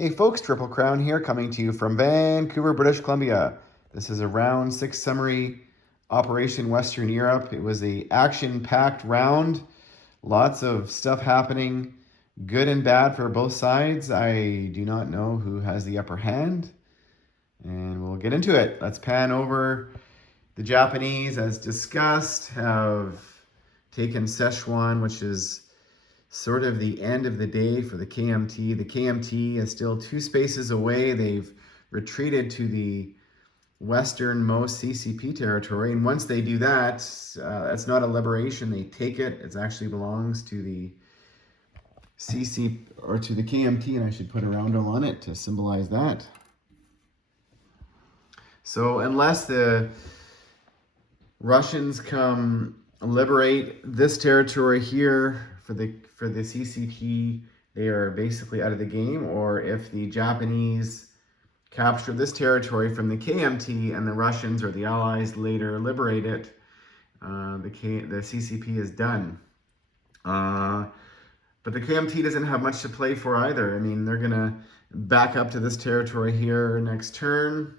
Hey folks, Triple Crown here, coming to you from Vancouver, British Columbia. This is a round 6 summary, Operation Western Europe. It was a action-packed round, lots of stuff happening, good and bad for both sides. I do not know who has the upper hand, and we'll get into it. Let's pan over. The Japanese, as discussed, have taken Sichuan, which is sort of the end of the day for the KMT. The KMT is still 2 spaces away. They've retreated to the westernmost CCP territory. And once they do that, that's not a liberation. They take it. It actually belongs to the CC or to the KMT, and I should put a roundel on it to symbolize that. So unless the Russians come liberate this territory here for the CCP, they are basically out of the game. Or if the Japanese capture this territory from the KMT and the Russians or the Allies later liberate it, the CCP is done. But the KMT doesn't have much to play for either. I mean, they're gonna back up to this territory here next turn,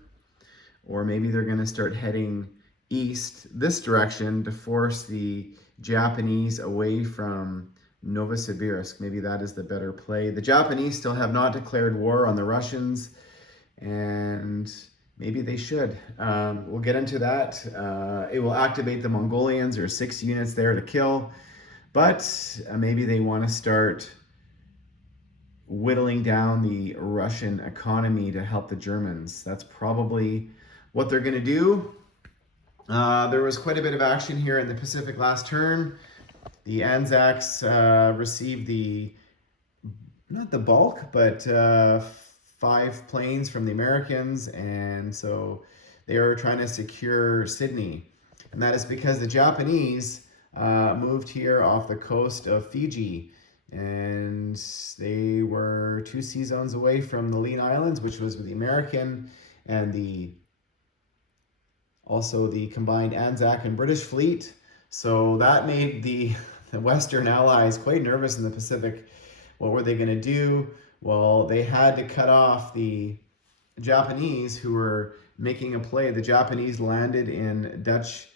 or maybe they're gonna start heading east this direction to force the Japanese away from Novosibirsk. Maybe that is the better play. The Japanese still have not declared war on the Russians, and maybe they should. We'll get into that. It will activate the Mongolians. There are 6 units there to kill, but maybe they want to start whittling down the Russian economy to help the Germans. That's probably what they're going to do. There was quite a bit of action here in the Pacific last turn. The Anzacs received not the bulk, but 5 planes from the Americans, and so they are trying to secure Sydney. And that is because the Japanese moved here off the coast of Fiji, and they were 2 sea zones away from the Leen Islands, which was with the American and also the combined Anzac and British fleet. So that made the Western Allies quite nervous in the Pacific. What were they going to do? Well, they had to cut off the Japanese who were making a play. The Japanese landed in Dutch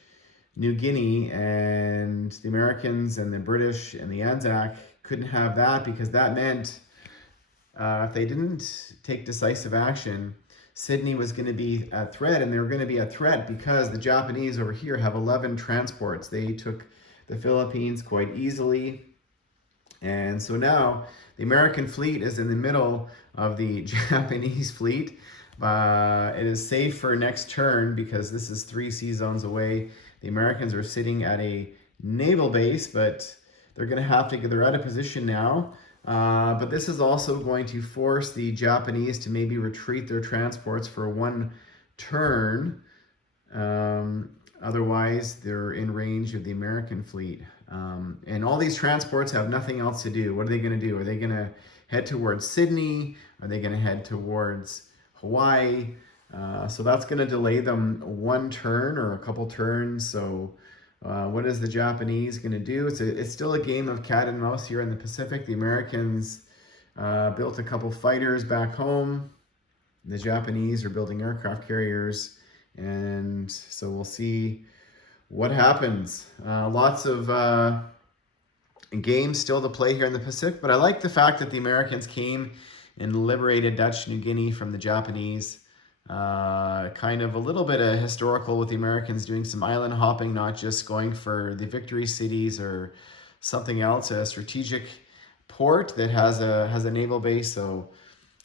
New Guinea, and the Americans and the British and the Anzac couldn't have that, because that meant if they didn't take decisive action, Sydney was going to be a threat, and they were going to be a threat because the Japanese over here have 11 transports. They took the Philippines quite easily, and so now the American fleet is in the middle of the Japanese fleet. It is safe for next turn because this is 3 sea zones away. The Americans are sitting at a naval base, but they're going to have to they're out of position now. But this is also going to force the Japanese to maybe retreat their transports for 1 turn. Otherwise, they're in range of the American fleet. And all these transports have nothing else to do. What are they going to do? Are they going to head towards Sydney? Are they going to head towards Hawaii? So that's going to delay them 1 turn or a couple turns. So what is the Japanese going to do? It's still a game of cat and mouse here in the Pacific. The Americans built a couple fighters back home. The Japanese are building aircraft carriers. And so we'll see what happens. Lots of games still to play here in the Pacific, but I like the fact that the Americans came and liberated Dutch New Guinea from the Japanese. Kind of a little bit of historical with the Americans doing some island hopping, not just going for the victory cities or something else, a strategic port that has a naval base. So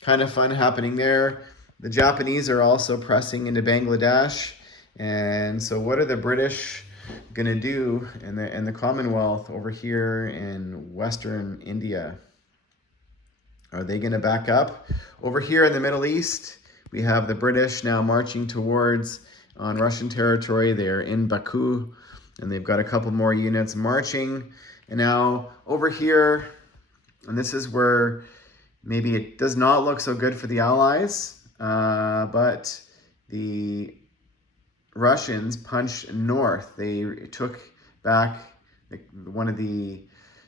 kind of fun happening there. The Japanese are also pressing into Bangladesh. And so what are the British going to do in the Commonwealth over here in Western India? Are they going to back up? Over here in the Middle East, we have the British now marching towards on Russian territory. They're in Baku, and they've got a couple more units marching. And now over here, and this is where maybe it does not look so good for the Allies, but the Russians punched north. They took back one of the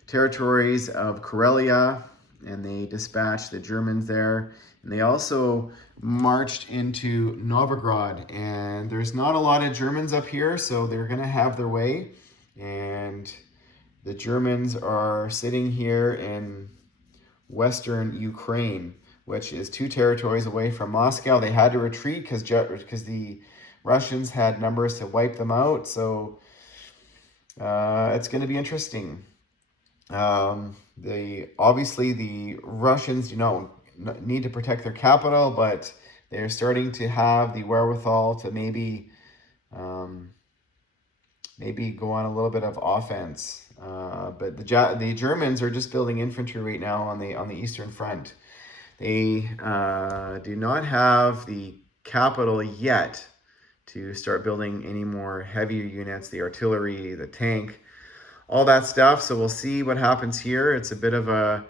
territories of Karelia and they dispatched the Germans there. And they also marched into Novgorod, and there's not a lot of Germans up here, so they're gonna have their way. And the Germans are sitting here in Western Ukraine, which is 2 territories away from Moscow. They had to retreat because the Russians had numbers to wipe them out. So it's going to be interesting. Obviously the Russians, need to protect their capital, but they're starting to have the wherewithal to maybe go on a little bit of offense. But the Germans are just building infantry right now on the Eastern Front. They do not have the capital yet to start building any more heavier units, the artillery, the tank, all that stuff. So we'll see what happens here. It's a bit of a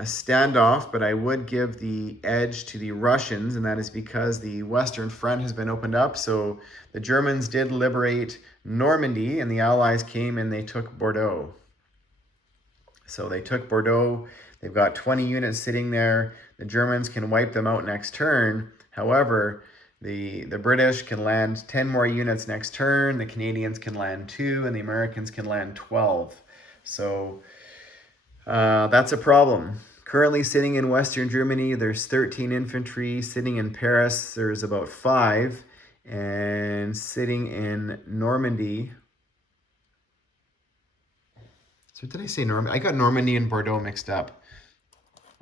standoff, but I would give the edge to the Russians, and that is because the Western Front has been opened up. So the Germans did liberate Normandy, and the Allies came and they took Bordeaux. So they took Bordeaux. They've got 20 units sitting there. The Germans can wipe them out next turn. However, the British can land 10 more units next turn. The Canadians can land 2, and the Americans can land 12. So that's a problem. Currently sitting in Western Germany, there's 13 infantry. Sitting in Paris, there's about 5. And sitting in Normandy, so did I say Normandy? I got Normandy and Bordeaux mixed up.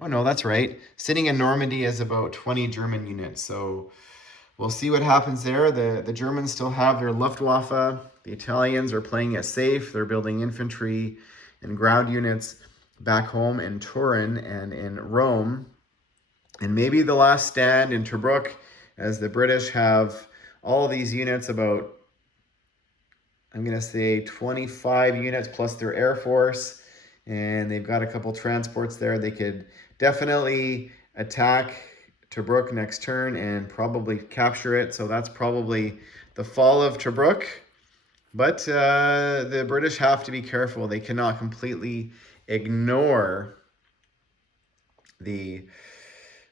Oh no, that's right. Sitting in Normandy is about 20 German units. So we'll see what happens there. The Germans still have their Luftwaffe. The Italians are playing it safe. They're building infantry and ground units back home in Turin and in Rome. And maybe the last stand in Tobruk, as the British have all these units, about, I'm going to say 25 units plus their Air Force, and they've got a couple transports there. They could definitely attack Tobruk next turn and probably capture it. So that's probably the fall of Tobruk. But the British have to be careful. They cannot completely ignore the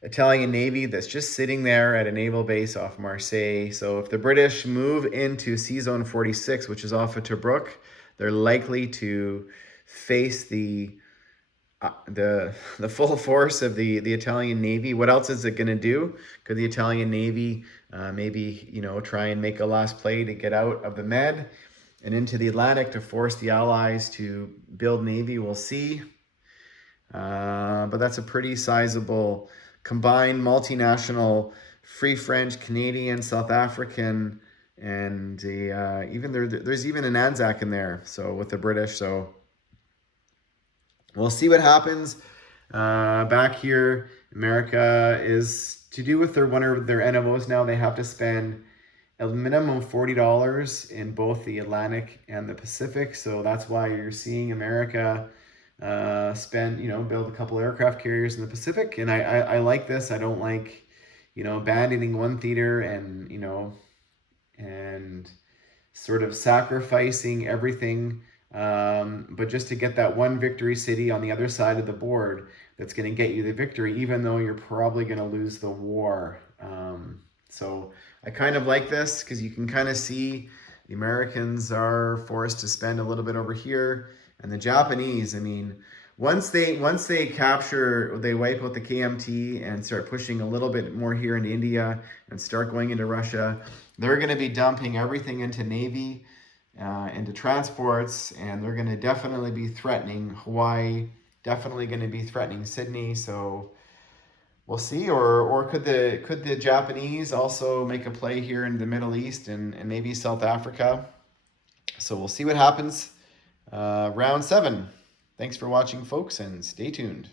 Italian Navy that's just sitting there at a naval base off Marseille. So if the British move into Sea Zone 46, which is off of Tobruk, they're likely to face the full force of the Italian Navy. What else is it going to do? Could the Italian Navy maybe try and make a last play to get out of the Med and into the Atlantic to force the Allies to build Navy? We'll see. But that's a pretty sizable combined multinational, Free French, Canadian, South African, and there's even an Anzac in there. So with the British, so we'll see what happens. Back here, America is to do with one of their NMOs now. They have to spend a minimum of $40 in both the Atlantic and the Pacific. So that's why you're seeing America build a couple aircraft carriers in the Pacific. And I like this. I don't like, abandoning one theater and sort of sacrificing everything. But just to get that one victory city on the other side of the board that's going to get you the victory, even though you're probably going to lose the war. So I kind of like this because you can kind of see the Americans are forced to spend a little bit over here. And the Japanese, once they capture, they wipe out the KMT and start pushing a little bit more here into India and start going into Russia, they're going to be dumping everything into Navy, into transports, and they're going to definitely be threatening Hawaii, definitely going to be threatening Sydney. So we'll see. Or could the Japanese also make a play here in the Middle East and maybe South Africa? So we'll see what happens. Round 7. Thanks for watching, folks, and stay tuned.